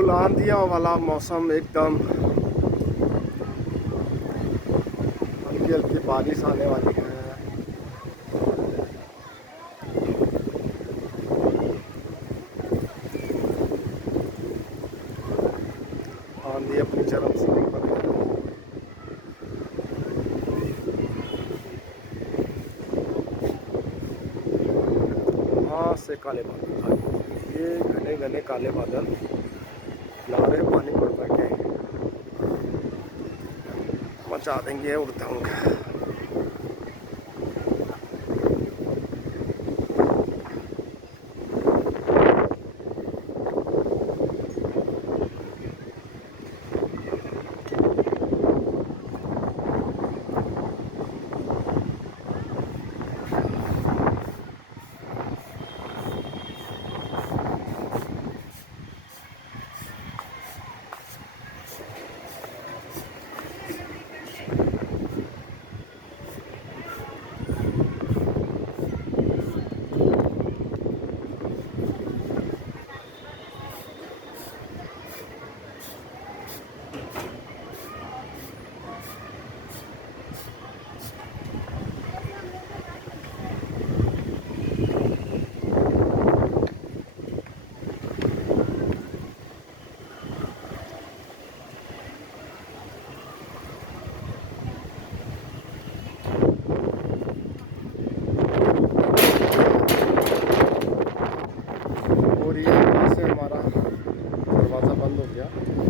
फुल आंधियों वाला मौसम, एकदम हल्की हल्की बारिश आने वाली है। आंधी अपनी चरम सीमा पर है। वहाँ से काले बादल, ये घने घने काले बादल नारे पानी भर भर के मचा देंगे उड़दंग। और ये यहाँ से हमारा दरवाज़ा बंद हो गया।